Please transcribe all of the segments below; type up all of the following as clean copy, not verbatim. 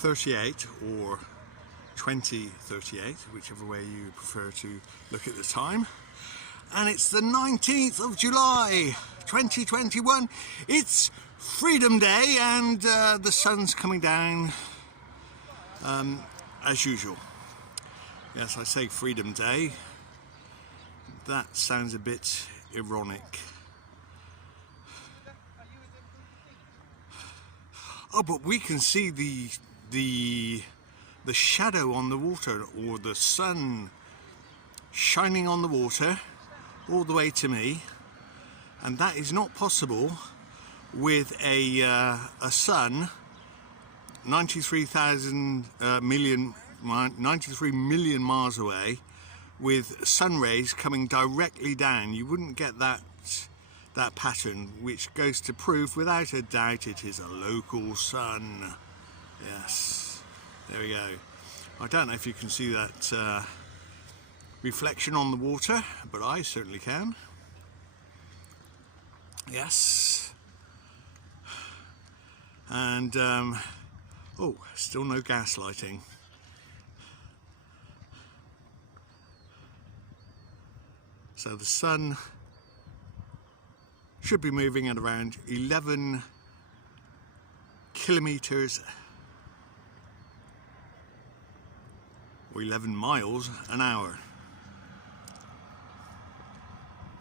38 or 2038, whichever way you prefer to look at the time. And it's the 19th of July 2021. It's Freedom Day, and the sun's coming down as usual. Yes, I say Freedom Day. That sounds a bit ironic. Oh, but we can see the shadow on the water, or the sun shining on the water all the way to me, and that is not possible with a sun 93 million miles away, with sun rays coming directly down. You wouldn't get that pattern, which goes to prove without a doubt it is a local sun. Yes, there we go. I don't know if you can see that reflection on the water, but I certainly can. Yes. And oh, still no gas lighting. So the sun should be moving at around 11 kilometers or 11 miles an hour.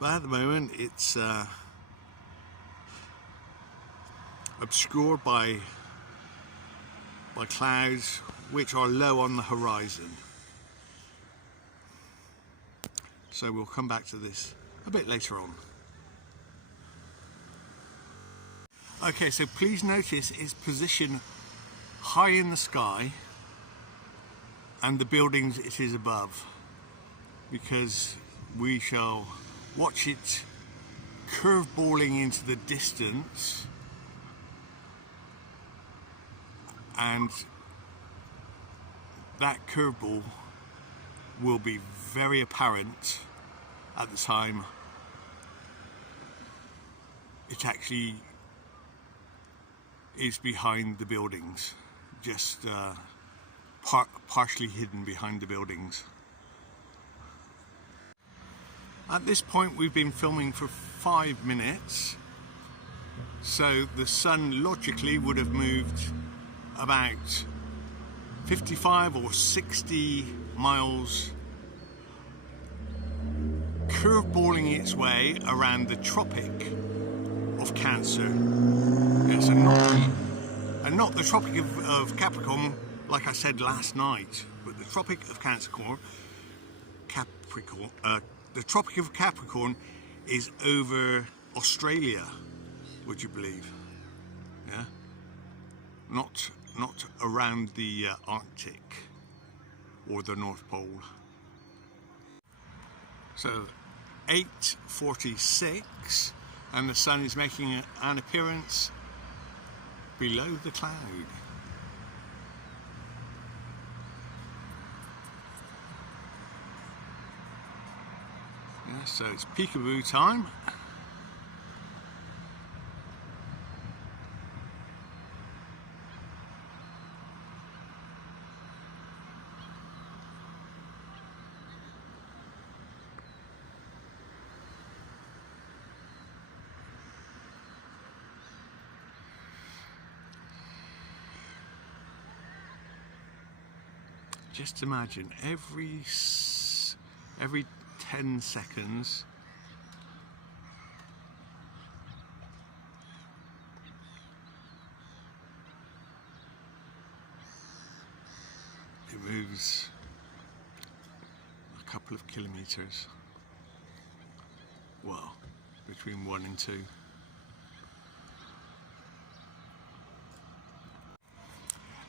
But at the moment it's obscured by clouds which are low on the horizon. So we'll come back to this a bit later on. Okay, so please notice its position high in the sky and the buildings it is above, because we shall watch it curveballing into the distance, and that curveball will be very apparent at the time it actually is behind the buildings, just partially hidden behind the buildings. At this point we've been filming for 5 minutes, so the sun logically would have moved about 55 or 60 miles, curveballing its way around the Tropic of Cancer. Yes, and not the Tropic of Capricorn, like I said last night, but the Tropic of Capricorn. The Tropic of Capricorn is over Australia, would you believe? Yeah, not around the Arctic or the North Pole. So 8:46, and the sun is making an appearance below the cloud. Yeah, so it's peekaboo time. Just imagine every 10 seconds it moves a couple of kilometers, well, between 1 and 2.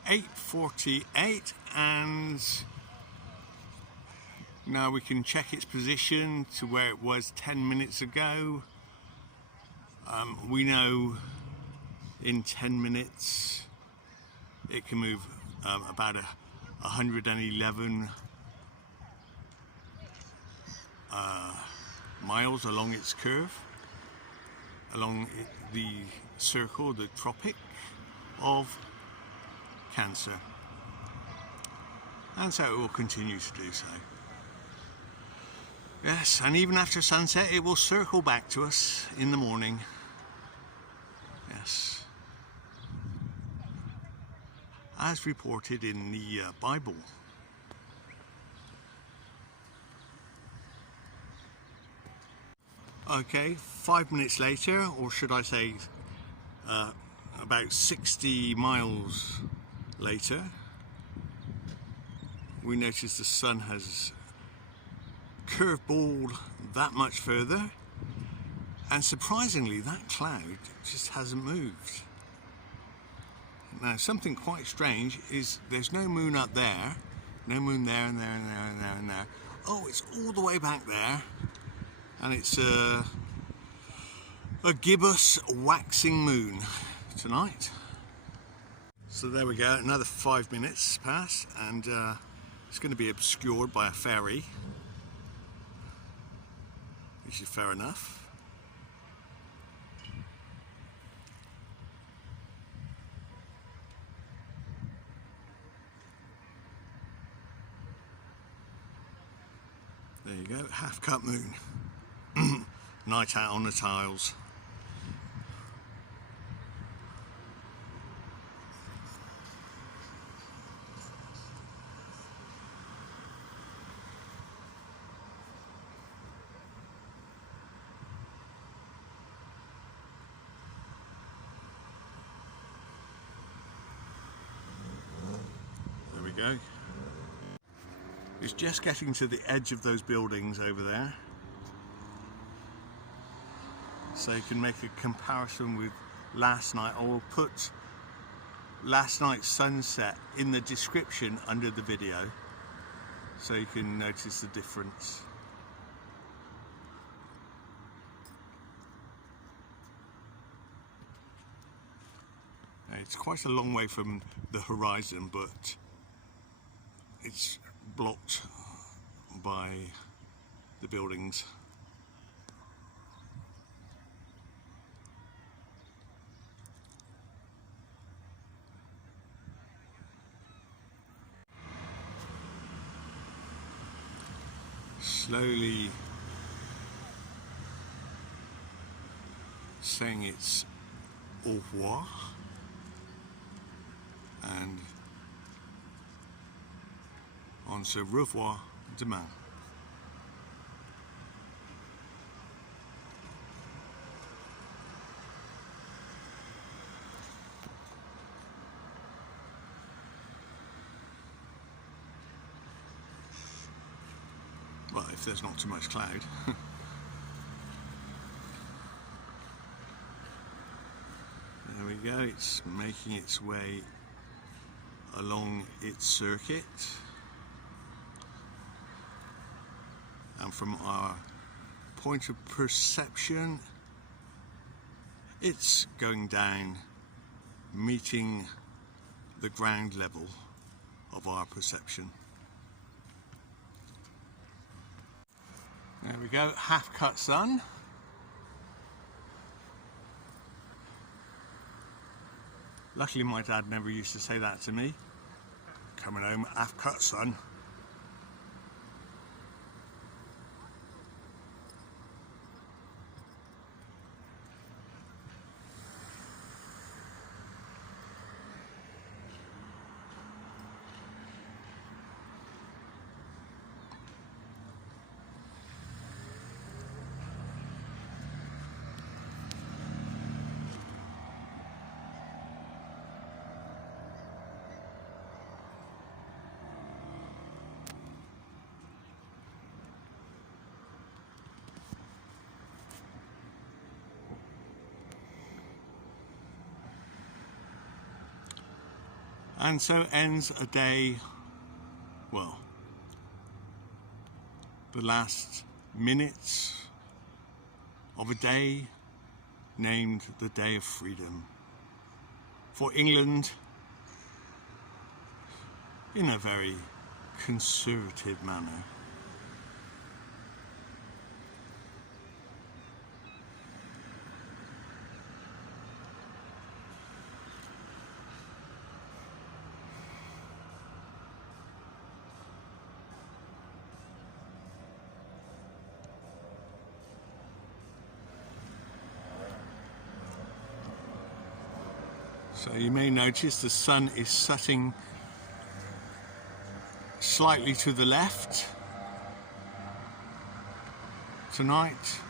(8:48), and now we can check its position to where it was 10 minutes ago. We know in 10 minutes it can move about 111 miles along its curve, along the circle, the Tropic of Cancer. and so it will continue to do so. Yes, and even after sunset it will circle back to us in the morning. Yes, as reported in the Bible. Okay, 5 minutes later, or should I say about 60 miles later, we notice the sun has curveballed that much further, and surprisingly that cloud just hasn't moved. Now something quite strange is there's no moon up there, no moon there and there and there and there and there. Oh, it's all the way back there, and it's a gibbous waxing moon tonight. So there we go, another 5 minutes pass, and it's going to be obscured by a ferry, which is fair enough. There you go, half cut moon. Night out on the tiles. There we go. It's just getting to the edge of those buildings over there, so you can make a comparison with last night. I will put last night's sunset in the description under the video so you can notice the difference. It's quite a long way from the horizon, but it's blocked by the buildings. Slowly saying its au revoir and on se revoir demain. Well, if there's not too much cloud. There we go, it's making its way along its circuit, and from our point of perception it's going down, meeting the ground level of our perception. There we go, half cut sun. Luckily my dad never used to say that to me. Coming home, half cut sun. And so ends a day, well, the last minutes of a day named the Day of Freedom for England, in a very conservative manner. So you may notice the sun is setting slightly to the left tonight.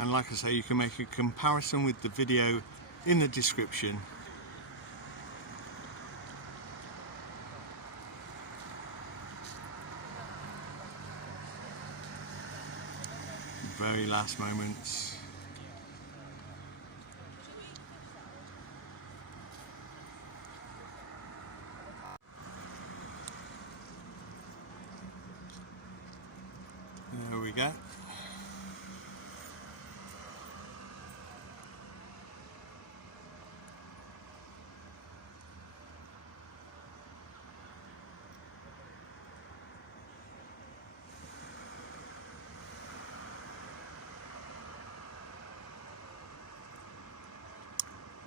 And like I say, you can make a comparison with the video in the description. Very last moments. There we go.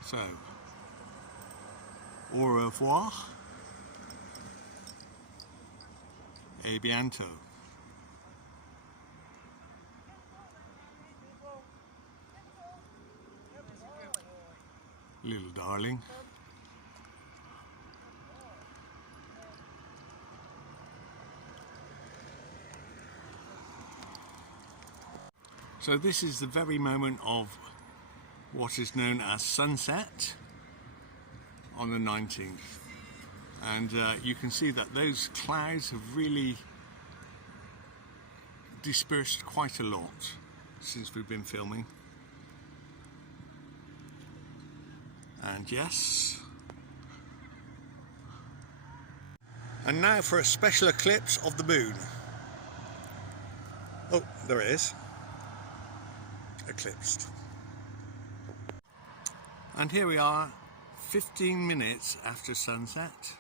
So, au revoir, et bientôt. Little darling. So this is the very moment of what is known as sunset on the 19th, and you can see that those clouds have really dispersed quite a lot since we've been filming. And yes, and now for a special eclipse of the moon. Oh, there it is, eclipsed. And here we are, 15 minutes after sunset.